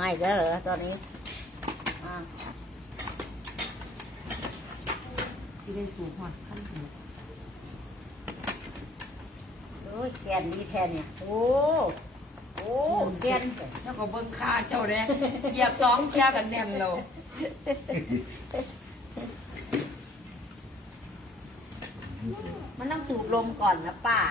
ไม่อีก็เหรอตอนนี้ที่ได้สูงหอดขั้นถึงโอ้ยแกนดีแทนเนี่ยโอ้โอ้แกนแล้วก็เบิ้งคาเจ้าแดงเหยียบสองเชียกันแน่นเรามันต้องสูบลมก่อนนะป่า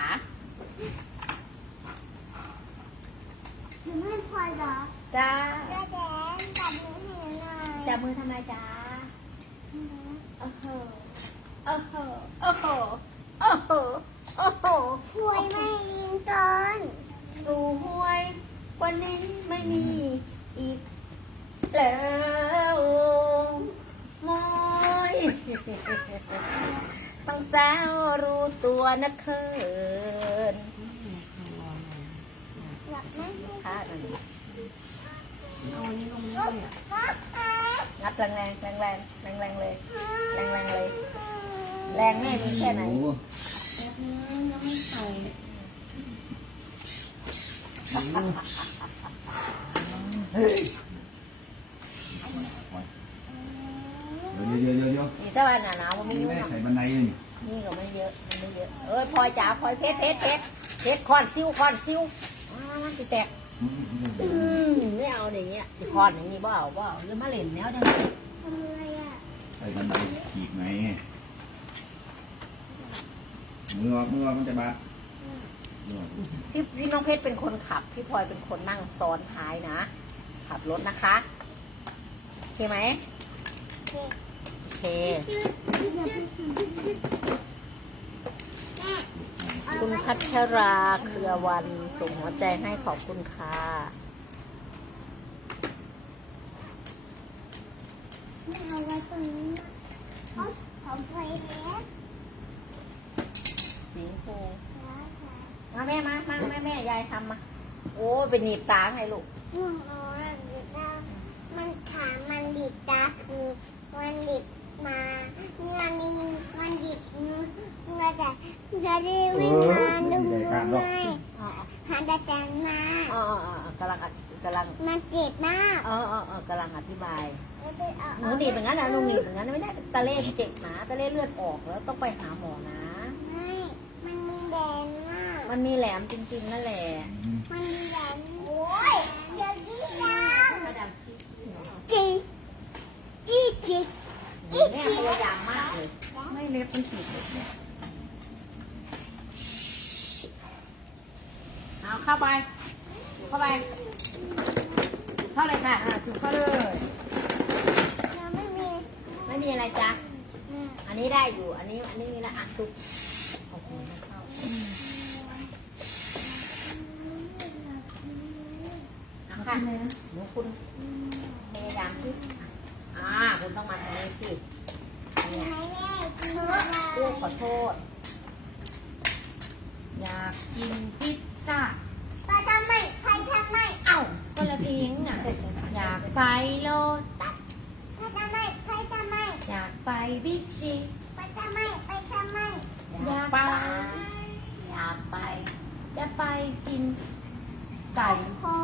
ถึงไม่พอเหรอ จ้าแม่แดงจับมือให้หนูหน่อยจับมือทำไมจ้าโอ้โหโอ้โหโอ้โหโอ้โหโอ้โหช่วยไม่ยิงต้นสู่ห้วยวันนี้ไม่มีอีกแล้วมอยต้องสาวรู้ตัวนะเคินอยากไม่ให้ค่ะนั่น เอาอันนี้ลงด้วยอะงัดแรงแรงแรงแรงแรงแรงเลยแรงแรงเลย แรงแม่มีแค่ไหนโอ้โแป๊บนึงยังไม่ใส่หเดี๋ยวเดี๋ยวเดี๋ยวเดี๋ยวนี่ถ้าวันหนาวๆมันมีนี่ยุ่งแม่หรอกใส่บันไดเลยนี่นี่ก็ไม่เยอะมันไม่เยอะเอ้ยพลอยจ๋าพลอยเพชรเพชรเพชรเพชรคอนซิวคอนซิวอ้าวมันสิแตกอืมอืมไม่เอาอย่างเงี้ยสิคอนอย่างงี้บ่เอาบ่เอาหรือมาเล่นแนวจังซี่ทำอะไรอะใส่บันไดขีดไหนมือออกมือออกมันจะบาดมือออกพี่พี่น้องเพชรเป็นคนขับ พี่พลอยเป็นคนนั่งซ้อนท้ายนะ ขับรถนะคะโอเคไหมโอเค คุณพัชราเครือวันส่งหัวใจให้ขอบคุณค่ะ ไม่เอาไว้ตรงนี้เอาของไฟเล็กสีชมพูนะคมาแม่มามาแม่แม่ยายทำมา โอ้ยไปหนีบตาให้ลูกมันขามันดิดตาคือมันดิดมามันดิมันดิดมันจะจะได้วิ่งมาดูให้อ๋อหันจะแจงมาอ๋ออ๋ออ๋อกำลังกำลังมันเจ็บมากออเออเอกำลังอธิบาย หนูหนีบอย่างนั้นนะลุงหนีบอย่างนั้นไม่ได้ตะเล่เจ็บนะตะเล่เลือดออกแล้วต้องไปหาหมอนะ ไม่มันมีแดงมากมันมีแหลมจริงๆนั่นแหละ มันมีแดงโอ้ยเดี๋ยวนี้นะมาดามคิดจีจีจีแม่พยายามมากเลย ไม่เล็บมันสีเล็บเนี่ยเอาเข้าไป เข้าไป เข้าเลยค่ะอ่าสูบเข้าเลยยังไม่มี ไม่มีอะไรจ้ะอืมอันนี้ได้อยู่ อันนี้อันนี้มีละอะสุกโอ้โหไม่เข้าเอาค่ะหนูคุณพยายามสิอ่าคุณต้องมาทางนี้สิมีเนี่ยไหมแม่กินหมดเลลูกยขอโทษ อยากกินพิซซ่าไปทำไมใครทำไมเอ้าก็ละเพลงอะ อยากไปโลตัส ไปทำไมใครทำไม อยากไป บิ๊กซีไปทำไมไปทำไมอยากไป อยากไป จะไปกินไก่โอ้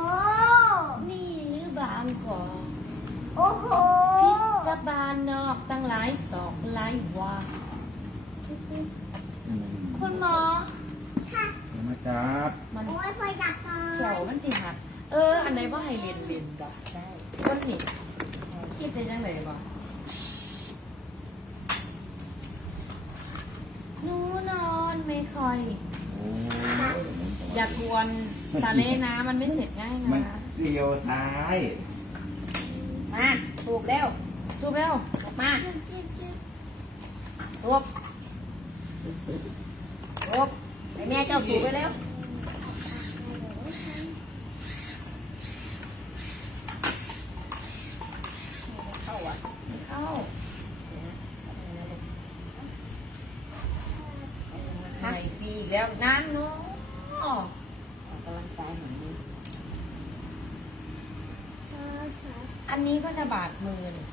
นี่หรือบางกอกโอ้โหพิษบาลนอกตั้งหลายสองหลายว่าคุณหมอค่ะมาจับมันโอ้ยพอจับหน่เขียวมันสิหักเออ อันไหนว่าให้เรียนเรียนจ้ะได้คนนี่คิดได้จังไหนวะหนู นอนไม่ค่อย โอ้อย่ากวนตาเล่นะ มันไม่เสร็จง่ายมันนะเลี้ยวซ้ายมาสูบเร็วชูเบลสูบมาสูบสูบไอแม่เจ้าสูบไปเร็วเข้าอะ เข้าหายฟรีอีกแล้วนั่นเนาะ ออกกำลังกายเหมือนนี้ อันนี้ก็จะบาดมือเนี่ย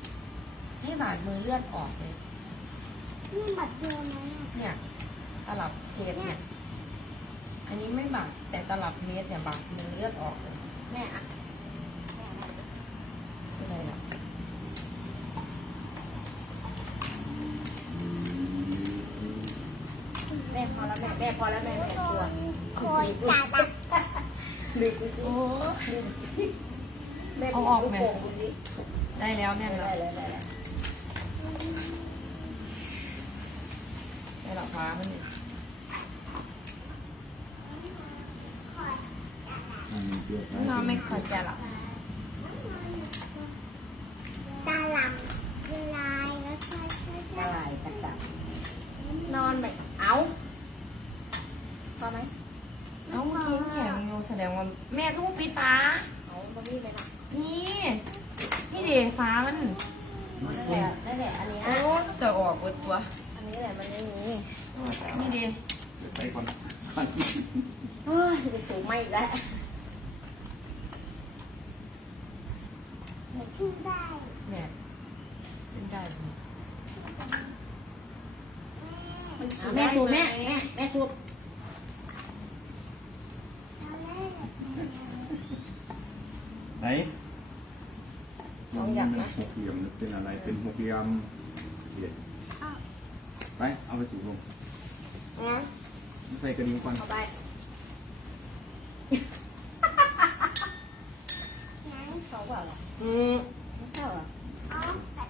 ให้บาดมือเลือดออกเลย นี่บัตรเดียวไหม เนี่ย ตลับเทปเนี่ย อันนี้ไม่บาดแต่ตลับเมตรเนี่ยบาดมือเลือดออกเลย แม่อะ พ อแล้วแม่แม่ชัวร์คอยจัดอะดึกโอ้แม่เอาออกไหมลูโป่งดูสิได้แล้วเนี่ยได้แล้วแล้วได้แล้วได้หรอฟ้ามันนี่อืมเปรี้ยวน้องไม่เคยแกหรอก ตาหลังลายแล้วค่อย กระไรกระสับนอนไหมเอาพอไหม เอ้าเมื่อกี้แข็งอยู่แส ดงว่าแม่ก็พูดปิดฟ้า เอาบะมี่ไหมนะนี่นี่เดฟ้ามันนั่นแหละนั่นแหละอันเนี้ยโอ้ก็จะออกเปิดตัวอัอันนี้แหละมันไม่มีนี่เดไปก่อนเฮ้ยจะสูงไม่อีกแล้วขึ้นได้แม่เป็นได้ไหมเอาแม่สูบแม่แม่แม่สูบ ไหนสองอย่างนะหกเหลี่ยมหรือเป็นอะไร เป็นหกเหลี่ยมเหลี่ยมไป เอาไปจุลงนะใส่กระดิ่งก่อนเอาไปไหนเขาเปล่าหรออืมไม่เข้าหรออ๋อ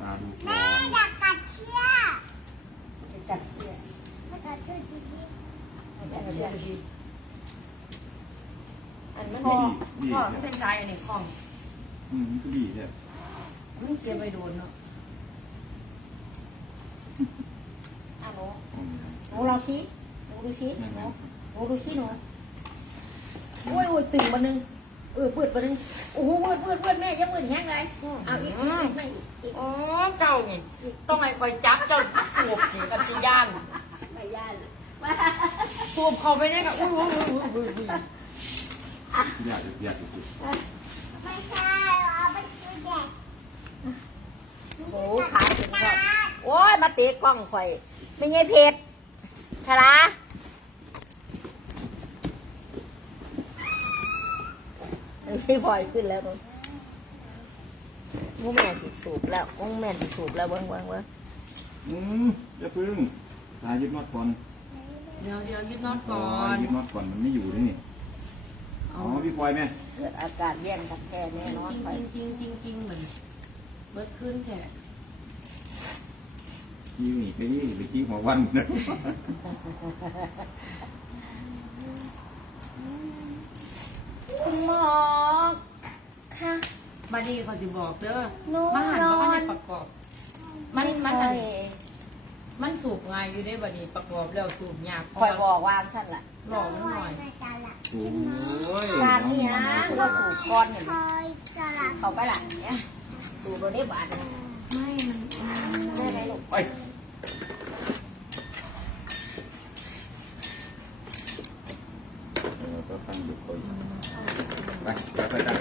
ตาดูก่แม่อนอยากกัดเชือกจะจัดเสื้อมากัดเชือกดีให้แม่เชื่ออันมันพ่อดีพ่อใช่เป็นใจอันนี้ของ อืมมันก็ดีใช่มันเก็บไปโดนเนาะอะหนูอืมหนูลองชี้หนูดูชี้หนั่นนูนะหนูดูชี้หนูโอ้ยโอ้ยตึงมานึงเออเปิดมานึงโอ้โหเปิดเปิดเปิดแม่ยังเปิดแห้งเลยเอาอีกอีกอีกไม่อีกอีกอ๋อเจ้าไงต้องให้คอยจับเจ้าสูบนี่กับสีย่านไม่ย่านสูบเข้าไปได้กับอุ้ยอุ้ยอุ้ยอุ้ยอุ้ยอยากอยู่อยากอยู่ๆไม่ใช่เอาไปซื้อแดก โอ้ขายถึงก็โอ้ย มาเตะกล้องข่อย ไม่ใช่เพชรชะลาที่พลอยขึ้นแล้วมึงงูแม่สิสูบแล้วงูแม่สิสูบแล้วเบิ้งเบิ้งเบิ้งอืมจะพึ่งตายึดน็อตก่อนเดี๋ยวเดี๋ยวยึดน็อตก่อนยึดน็อตก่อนมันไม่อยู่นี่นี่อ๋อพี่พลอยแม่ เกิดอาการเลี่ยนกับแค่แน่นอนไปจริงจริงจริงจริงเหมือนเบิดขึ้นแค่ยี่นี่ไปยี่ไปยี่หัววันนะคุณหมอค่ะบัดนี้เขาสิบอกเด้อหนูมาหันนมาอให้นประกอบ มันมันไหัน มันสูบง่ายอยู่ได้บัดนี้ประกอบแล้วสูบยากคอยบอกวางท่านล่ะหลอกมันหน่อยไม่จะหลับโอ้ยการนี้นะก็สูบก้อนหนึ่งคอยจะหลับเขาไปละเนี่ยสูบโดนได้บาทหนึ่งไม่ มันได้ไหมลูก ไปเออก็ตั้งดูคนไปไปไปกัน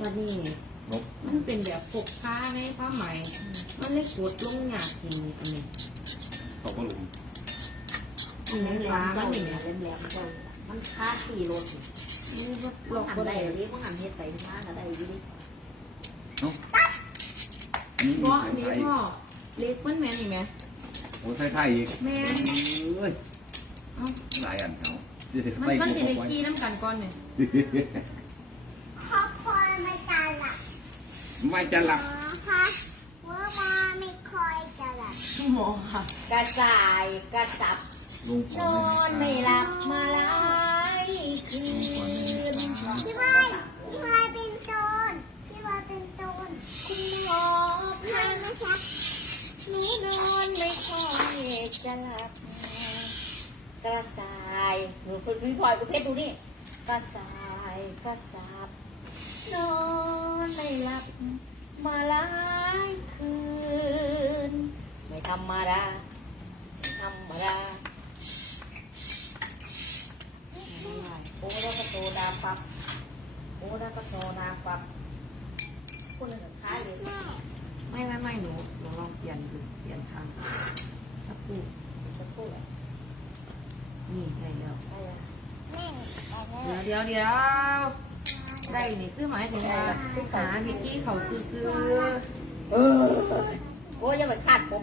บัดนี้ นก มันเป็นแบบปก ผ้าในผ้าไหมมันเลยกดลงหยาบทีนี้อันนี้เขาก็หลุมอันนี้ฟ้ามันนี่แหลเนี่ยมแหลมๆมันค่าสี่รถมันก็หลล็ออกกก็ก็ได้ได้หรือมึงหันเฮ็ดใส่มาก็ได้ดีอันนี้เพมีราะอันไทนี้ยพ่อเล็กมันแม่นอีกไหมโอ้ไทยไทยอีกแม่นเอ้ยเอ้าหลายอันเขาเดี๋ยวมันไปมันกูสิได้ไว้ขี้น้ำกันก่อนเนี่ยครอบครัวไม่จะหลับไม่จะหลับอ๋อ คะเมื่อมาไม่คอยจะหลับหมอกระจายกระจับลุงนอนไม่หลับมาหลายคืนพี่วายพี่วายเป็นโจรพี่วายเป็นโจรคุณหมอพี่พัวายนไม่ชักหนูนอนไม่คอยจะหลับกระสายหนูคุณพี่พลอยคุณเพชรดูนี่กระสายกระสับนอนไม่หลับ มาหลายคืน ไม่ธรรมดาไม่ธรรมดาโอ้แล้วก็โตดาปับโอ้แล้วก็โตดาปับคุณหนึ่งท้ายเลยแม่ไม่ไม่ไม่หนูหนูลองเปลี่ยนดูเปลี่ยนทางสักครู่จะพูดอะไรนี่ได้แล้วได้อะแม่แต่เดี๋ยวเดี๋ยวเดี๋ยวได้ นี่คือหมายถึงว่าหาวิธีเขาซื้อเออโอ้ยอย่าไปคาดผม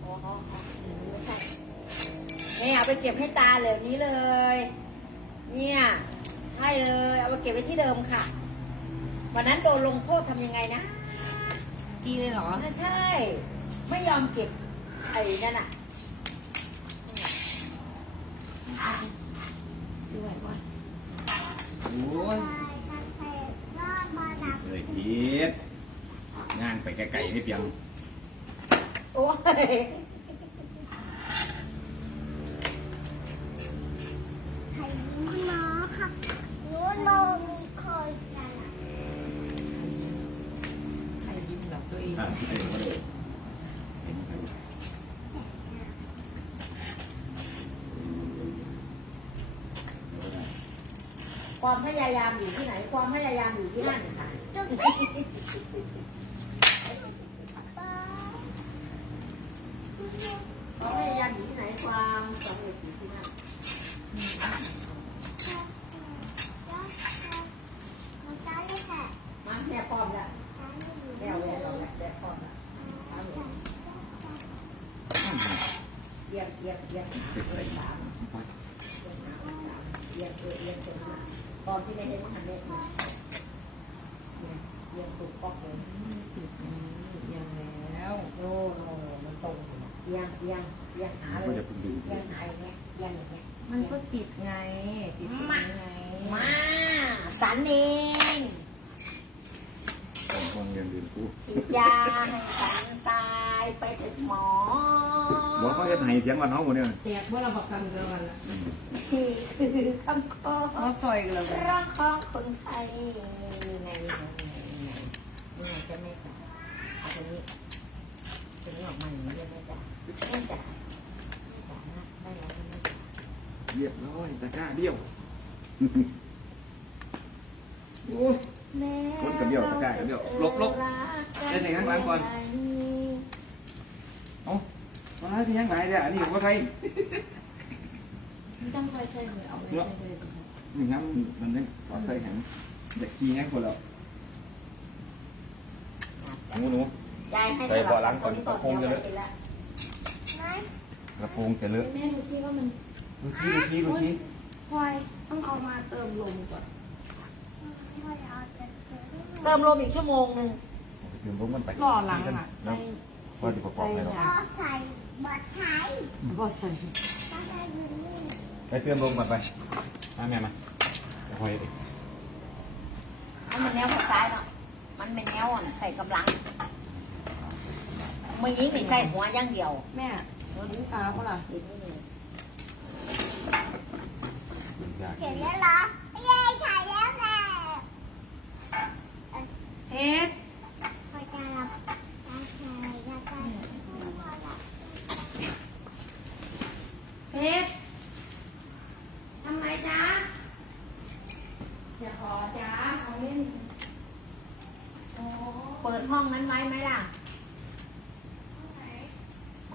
โอ้โหไม่ใช่เนี่ยเอาไปเก็บให้ตาเหลวนี้เลย เนี่ยใช่เลย เอาไปเก็บไว้ที่เดิมค่ะ วันนั้นโดนลงโทษทำยังไงนะตีเลยเหรอไม่ใช่ ไม่ยอมเก็บไอ้นั่นอะ ด้วยว่าโอ้ย กันไปรอบมาดับ เลยพีดงานไปไกลๆให้เพียงโอ้ยไข่ยิ้มหมอค่ะหนูโลมีคอยกันอะใครยิ้มแบบตัวเองอะไอ้ก็เลยความพยายามอยู่ที่ไหน ความพยายามอยู่ที่นั่น ค่ะจุ๊บความพยายามอยู่ที่ไหนความสำเร็จอยู่ที่นั่นมันเรียกแค่มาแม่ป้อมละการอยู่แม่เอาแม่เราละแม่ป้อมละเรียกเรียกเรียกหาเสร็จเรีใส่ยกสามเรียกเรียกเรียกจนมาตอนที่ไม่ได้มาหันเรียกมาเรีย กถูกป๊อกเลยติดนี้ยังแล้วโน่โน่มันตรงอยู่นะเอียงยงเอียงหาเลก็ยจะเพิ่งดึงเอียงหาอย่างเงี้ยเอียงอย่างเงี้ยมันก็ติดไง ติดตรงไงมาสันเองก่อนก่อนเรียนเรียนกูฉีดยาให้สันตายไปถึงหมอบอกเขาจะให้เสียงวันเขาหมดเนี่ยแตกว่าเราบอกกันเกินวันละที่คือคำขอเราซอยกันแล้วกันร้องของคนไทยนี่ไงนี่ไง นี่ไงนี่ไงจะไม่จ่ายเอาตรงนี้ตรงนี้ออกมาอย่างนี้เลยไม่จ่ายไม่จ่ายไม่จ่ายนะได้แล้วไม่จ่ายเรียบร้อยตะกร้าเดียวโอ้ยคนกับเดี่ยวตะกร้ากับเดี่ยวลบลบเล่นอย่างนั้นวางก่อนเอ้าตอนนั้นที่ยังไงเนี่ยอันนี้ผมก็ใครจังคอยใส่เลยเอาไปใส่เลยอย่างนั้นมันยังปลอดภัยแข็งเด็กขี้แง่คนแล้ว หนูหนูยายให้ใส่เบาะหลังก่อนตัวกระโปรงจะเลอะไปละไหนกระโปรงจะเลอะแม่ดูซิว่ามันดูชี้ดูชี้ดูชี้พลอยต้องเอามาเติมลมก่อนพ่อจะเอาแต่เธอเติมลมอีกชั่วโมงหนึ่งไปถึงลงมันไปหล่อหลังอะแล้ใส่วว่าจะประกอบอะไรหรอพ่อใส่บะไทยบ่ใส่ก็ได้อยู่นี่ไปเติมลมก่อนไปมาแม่มาคอยดิมันเป็นแนวภาษายเนาะ มันเป็นแนวอ่อนใส่กำลังมือยิงนี่ใส่หัวอย่างเดียวแม่ลิ้นฟ้าเปล่าอีกนิดนึงยากเขียนแล้วเหรอเย้ถ่ายแล้วแหละเพชร พอจะรับได้ใช่ก็ได้พอละ เพชรทำไมจ๊ะอย่าขอจ๊ะเอาเล่นโอ้ เปิดห้องนั้น ไว้ไหมล่ะ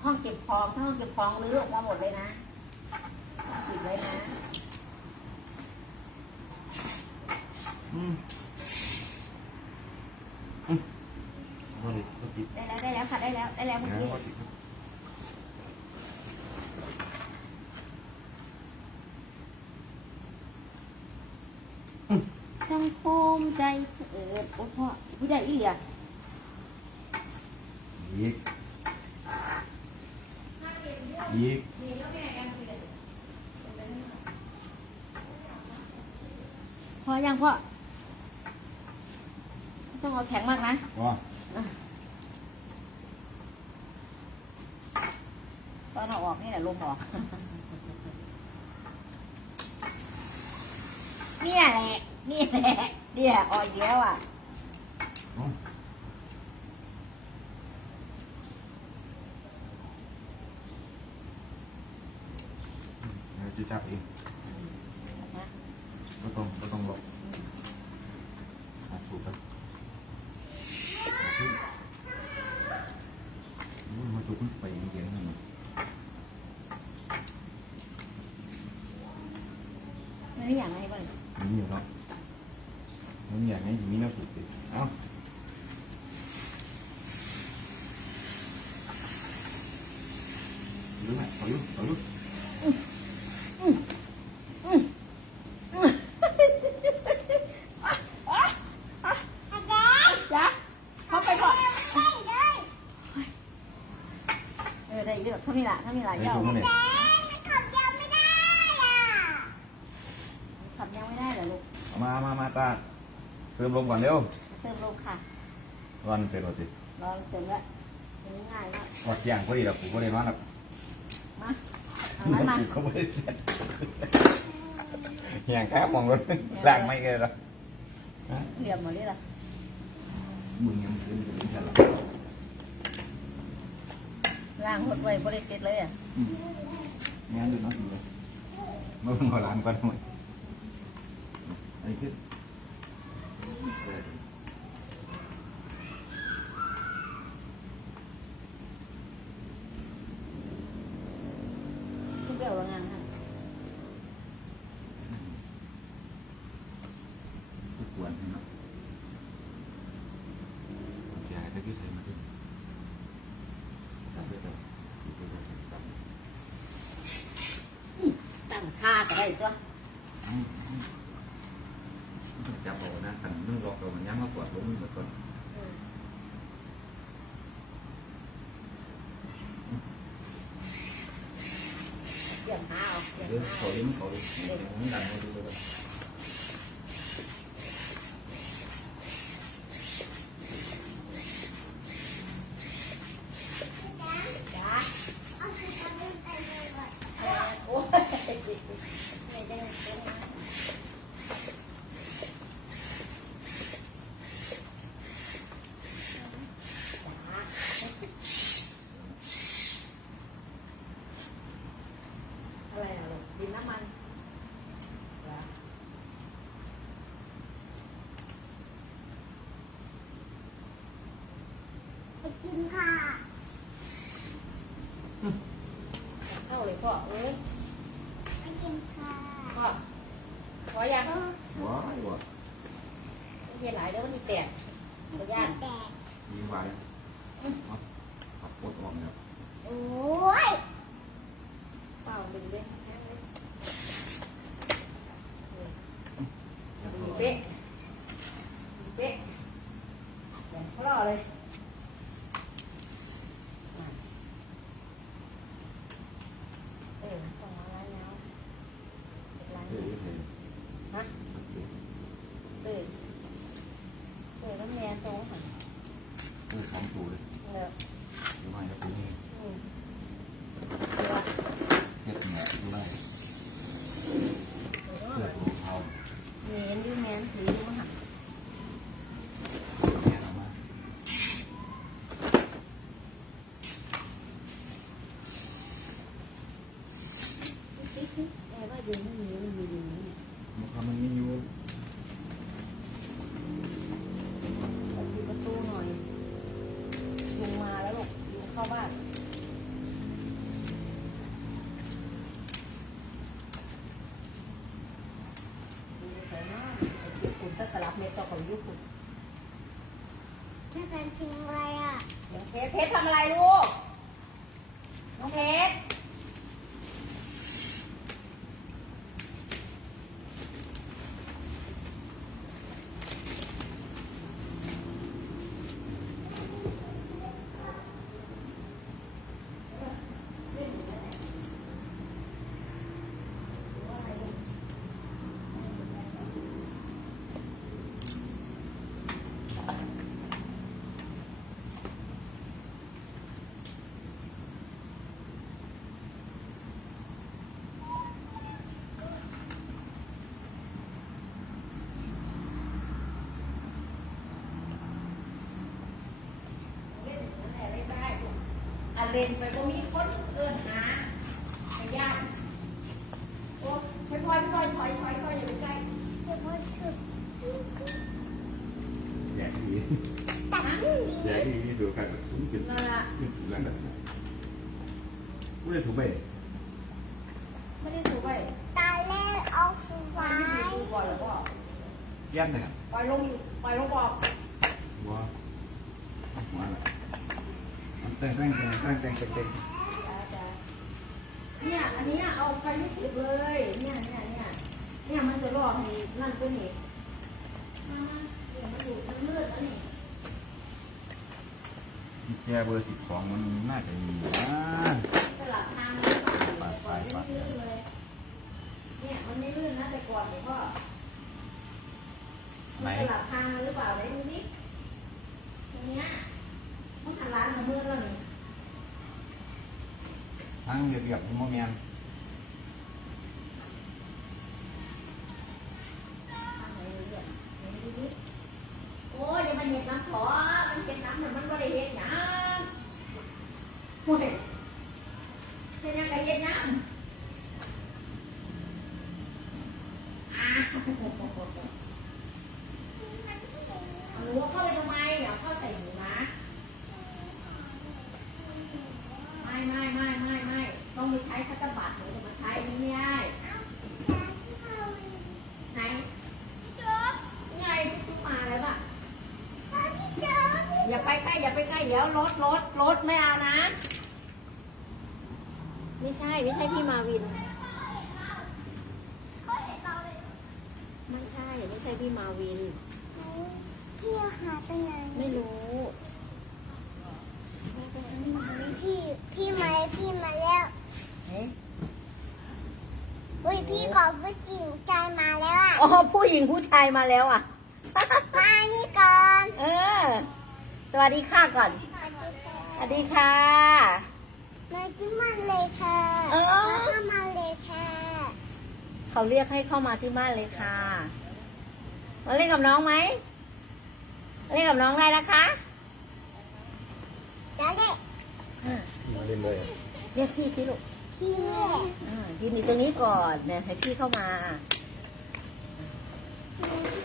ห้องเก็บของถ้าห้องเก็บของรื้อออกมาหมดเลยนะปิดไว้นะอืมอืมเอาดิเอาดิได้แล้วได้แล้วค่ะได้แล้วได้แล้วเมื่อนะกี้เอาดิจงภูมิใจเออโอ้พ่อผู้ใดอีกอะ อีก อีก พอยังพ่อต้องเอาแข็งมากนะว่าตอนเอาออกนี่แหละลมออก เนี่ยแหละนี่แหละเนี่ยออกอีกแล้วอะเอา เดี๋ยวจะจับเองไม่ต้องไม่ต้องหลบอะถูกครับอืมมาถูกไปอีกเสียงหนึ่งไม่อยากให้เบิ่งมีอยู่เนาะมันอย่างนี้มีน้ำสุดติดเอ้าดูไหมขอดูขอดู เท่านี้ละเท่านี้ละ ไอ้ เย้า ถุงมันเนี่ย แต่ขับยังไม่ได้อะ ขับยังไม่ได้เหรอลูก เอามามามาตาเติ มลมก่อนเร็วเติมลงค่ะวันเป็นวันติรอเติมแล้วเป็นง่ายมากวัดย่างพอดีแล้วกูก็ได้มาแล้วมาเอาไว้มากูก็ไม่ได้เสร็จย่างแค่มองรถล้างไม่กันหรอเหลี่ยมหมดเลยล่ะมึงยังขึ้นจะเป็นแค่ละล้างหมดไว้บริเสร็จเลยอะงานอยู่เนาะอยู่เลยมาเพิ่งมาล้างก่อนหน่อยไอ้ขึ้น ทุกเบลละงานค่ะทุกวันเนาะโอเคถ้าพี่ใส่มาดิจับได้จับจับตั้งท่าก็ได้ตัว จับเอานะขันนึ่งรอกเรามันย้ำมากกว่าล้มเหมือนกันเสียงหาเอาเสียงเดี๋ยวหาเขาลิ้นเขาลิ้นมันดังมาดูเลย จ้า เอาสิเอาไปไปเลยก่อน โอ้ยไม่ได้เป็นงานอะไรอะลูกดินน้ำมันจ้ะ ไปกินค่ะ เข้าเลยพ่อเอ้ย ไปกินค่ะ พ่อขอยัง ว้ายว่ะ เย็นหลายเดี๋ยวมันจะแตกตัวย่าน แดก ยิงไว้ขับรถออกเนี่ย โอ้ย เปล่าดึงด้วยแห้งเลยดีเป๊ะดีเป๊ะแบ่งเขาล่อเลยเออต้องมาล้างแล้วล้าง เฮ้ยเฮ้ย ฮะเออเออแล้วแม่โตหัน เออของตูเลย เนอะ ดูให้แล้วกูนี่ อืม เฮ็ดเนี่ยดูได้ เอ เสื้อ อ ตัวเขา เห็นอยู่แม่นถืออยู่หัน แม่เอามา แม่ว่าเดี๋ยวไม่มีไม่มีอยู่นี่ มันทำมันมีอยู่ เปิดประตูหน่อยยุงมาแล้วลูกยุงเข้าบ้านดูสวยมากไอ้ญี่ปุ่นถ้าสลับเม็ดต่อ ของญี่ปุ่นแม่กันทิ้งอะไรอะ น้องเพชรเพชรทำอะไรลูก น้องเพชรเล่นอะไรได้ลูกอัน เล่นไปก็มีคนเอินหาไปย่านโอ้ไม่อยไม่อยถอยถอยถอยอย่ใกล้เดี๋ยวมันคือแย่ดีตัดที่แย่ดีนี่ดูกันถุงกินนั่นละขึ้นถุงแล้วนะกูได้ถุงไปไม่ได้สูบไปตาเล่นเอาสปล่อไว้ยให้ดูก่อนแล้วก็ยันเปล่อยลงอีกปล่อยลงบอกว้าหัวละ แต่งแต่งแต่งแต่งแต่งแต่งเนี่ยอันเนี้ยเอาไปไม่สิบเลยเนี่ยเนี่ยเนี่ยเนี่ยมันจะรอให้นั่นตัวนี้มามาเดี๋ยวมันดูดมันเลือดแล้วนี่แกเบอร์สิบสองมันน่าจะมีนะไปอนไม่ลื่นเลยเนี่ยมันไม่ลื่นนะแต่ก่อนเนี่ยพ่อไหนมันสลับทางหรือเปล่าไหนดูดิตรงเนี้ยต้อง หันร้านมาเมื่อแล้วนี่ทั้งเรียบๆโมเมนทางไหนเรียบไหนดูดิโอ้ยอย่ามาเห็ดน้ำขอมันเห็ดน้ำเหมือนมันไม่ได้เห็ดน้ำพูดเลยเห็ดน้ำกับเห็ดน้ำอ้าวหนูเข้าไปทำไมเดี๋ยวเข้าใส่หนูนะ ไม่ไม่ไม่ไม่ไม่ต้องมีใช้คัตเตอร์บัตรหนูจะมาใช้อันนี้ไม่ได้ไหนไงเพิ่งมาแล้วป่ะอย่าไปใกล้อย่าไปใกล้เดี๋ยวรถรถรถไม่เอานะ ไม่ใช่ไม่ใช่พี่มาวิน ไม่ใช่ไม่ใช่พี่มาวิน พี่หาไปไหนไม่รู้พี่พี่มาพี่มาแล้วเอ๊ะอุ้ยพี่ขอผู้หญิงใจมาแล้วอะอ๋อผู้หญิงผู้ชายมาแล้วอะ มานี่ก่อน เออ สวัสดีค่ะก่อน สวัสดีค่ะ มาที่มันเลยค่ะเออ มาเข้ามาเลยค่ะเขาเรียกให้เข้ามาที่บ้านเลยค่ะ มาเล่นกับน้องไหมมาเล่นกับน้องได้นะคะ แล้วเด็กอ่ามาเล่นเลยเรียกพี่สิลูกพี่ อ่ายืนอยู่ตรงนี้ก่อนเนี่ยให้พี่เข้ามาพี่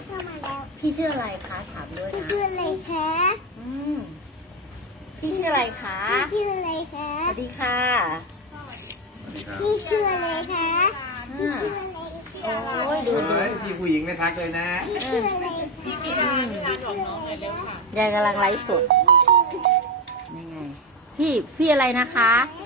เข้ามาแล้วพี่ชื่ออะไรคะถามด้วยพี่นะชื่ออะไรคะอืมพี่ชื่ออะไรคะพี่ชื่ออะไรคะสวัสดีค่ะพี่ชื่ออะไรคะอ่าชื่ออะไรคะโอ้ยดูดูพี่ผู้หญิงไม่ทักเลยนะ พี่ชื่ออะไรคะพี่ชื่ออะไรคะยายกำลังไลฟ์สดยังไง พี่พี่อะไรนะคะพี่